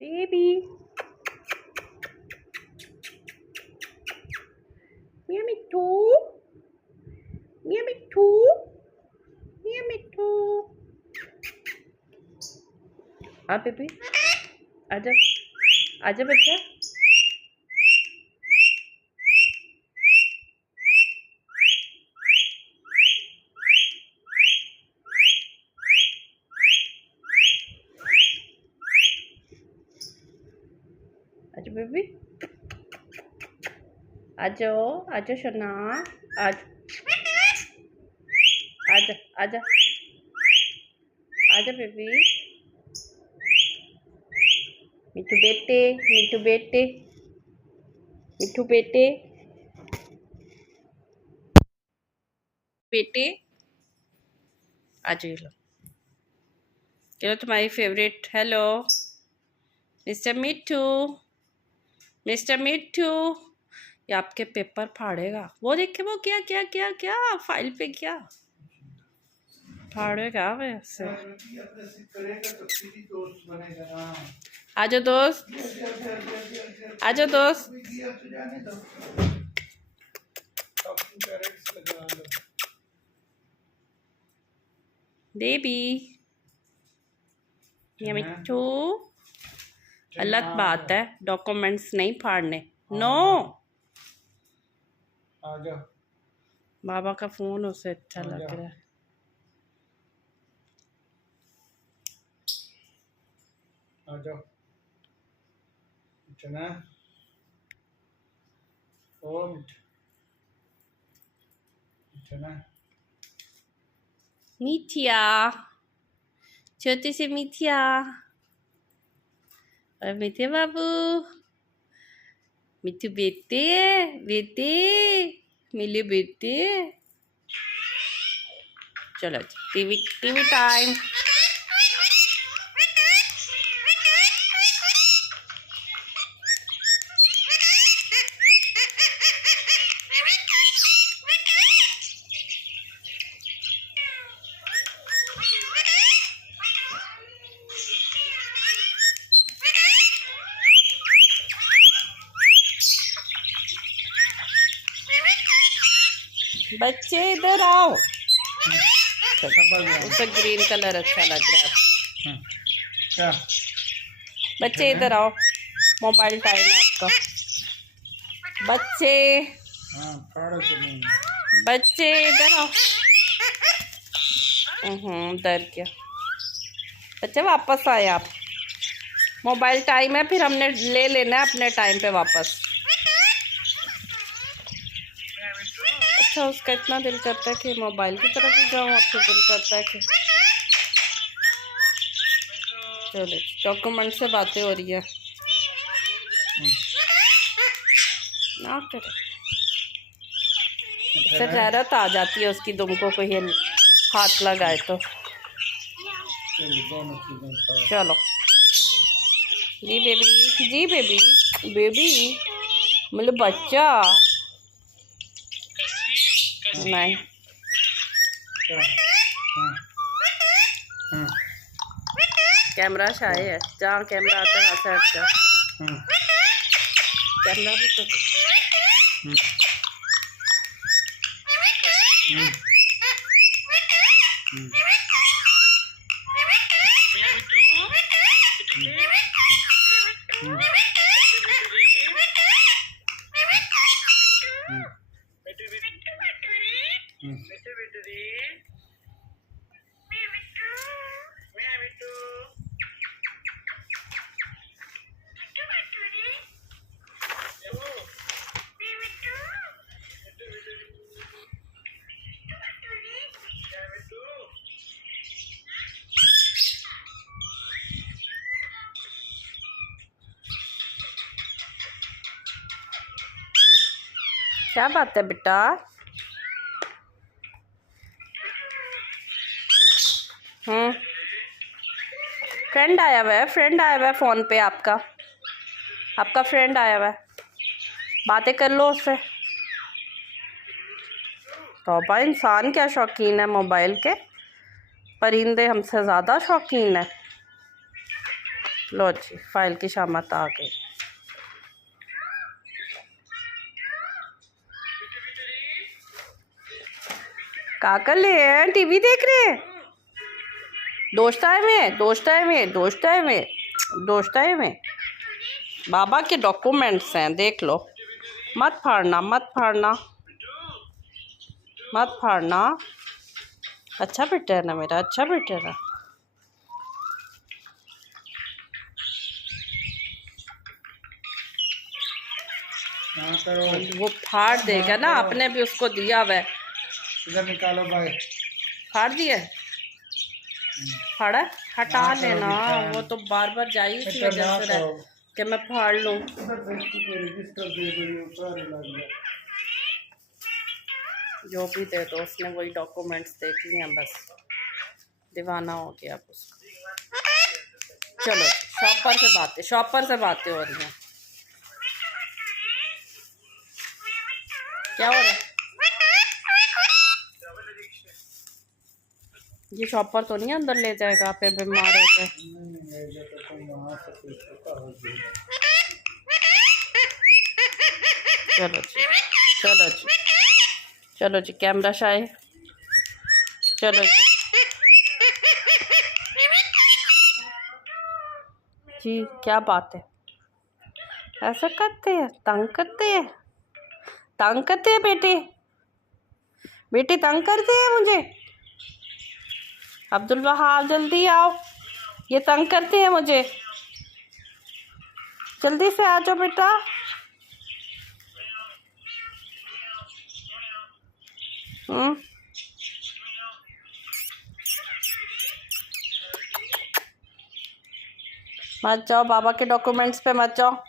Baby मिया मिट्टू मिया मिट्टू मिया मिट्टू। हाँ baby आजा आजा बच्चा। आजा बेबी आजो आजो सोना आज आजा आजा आजा बेबी मिट्टू बेटे मिट्टू बेटे मिट्टू बेटे बेटे आज ये लो चलो तुम्हारी फेवरेट। हेलो मिस्टर मिट्टू मिस्टर मिट्टू ये आपके पेपर फाड़ेगा। वो देखे वो क्या क्या क्या क्या फाइल पे क्या फाड़ेगा वैसे। आजो दोस्त आजो दोस्त। बेबी ये मिट्टू गलत बात है डॉक्यूमेंट्स नहीं फाड़ने। नो आजा बाबा का फोन उसे अच्छा लग रहा है। आजा चना ओ चना मिठिया छोटे से मिठिया और मीठे बाबू मिठू बेटे बेटे मिले बेटे। चलो टीवी टीवी टाइम। बच्चे इधर आओ। उसे ग्रीन कलर अच्छा लग रहा है। क्या बच्चे इधर आओ मोबाइल टाइम है आपका। बच्चे बच्चे इधर आओ। डर क्या बच्चे वापस आए आप। मोबाइल टाइम है फिर हमने ले लेना है अपने टाइम पे वापस। अच्छा उसका इतना दिल करता है कि मोबाइल की तरफ ही जाऊँ। आपको दिल करता है कि चलो डॉक्यूमेंट से बातें हो रही है ना करे। उससे जरूरत आ जाती है उसकी दुमको को ये हाथ लगाए तो। चलो जी बेबी बेबी मतलब बच्चा नहीं। कैमरा शाये है जहाँ कैमरा आता है वहाँ से हट जा। कैमरा भी तो क्या बात है बेटा। फ्रेंड आया हुआ है फ़ोन पे आपका फ्रेंड आया हुआ है। बातें कर लो उससे। तौबा इंसान क्या शौकीन है मोबाइल के। परिंदे हमसे ज़्यादा शौकीन है। लो जी, फाइल की शामत आ गई। काकर ले हैं, टीवी देख रहे हैं। दोस्त आए में, दोस्त आए में, दोस्त आए में, दोस्त आए में। बाबा के डॉक्यूमेंट्स हैं, देख लो। मत फाड़ना, मत फाड़ना, मत फाड़ना। अच्छा बेटा है ना मेरा, अच्छा बेटा है ना। यहाँ करो। वो फाड़ देगा ना, आपने भी उसको दिया हुआ है। इधर निकालो भाई। फाड़ दिया, फाड़ा, हटा हाँ, करो लेना। बेटा। वो तो बार बार जाई इसी बेटा वजह ना से रहा करो। कि मैं फाड़ लूँ। इधर बेटी को रजिस्टर दे दो, ये ऊपर ही लग गया। जो भी दे दो, उसने वही डॉक्यूमेंट्स देख लिए हैं, बस दीवाना हो गया अब उसको। चलो शॉपर से बातें, शॉपर से बातें हो रही हैं। क्या हो रहा है? ये शॉपर तो नहीं अंदर ले जाएगा, फिर बीमार हो जाए। चलो जी, चलो जी, चलो जी, कैमरा शाये, चलो जी। जी क्या बात है, ऐसा करते हैं, तंग करते हैं, तंग करते हैं बेटे, बेटे तंग करते हैं मुझे। अब्दुल वहाब जल्दी आओ, ये तंग करते हैं मुझे, जल्दी से आ जाओ बेटा। मत जाओ, बाबा के डॉक्यूमेंट्स पे मत जाओ।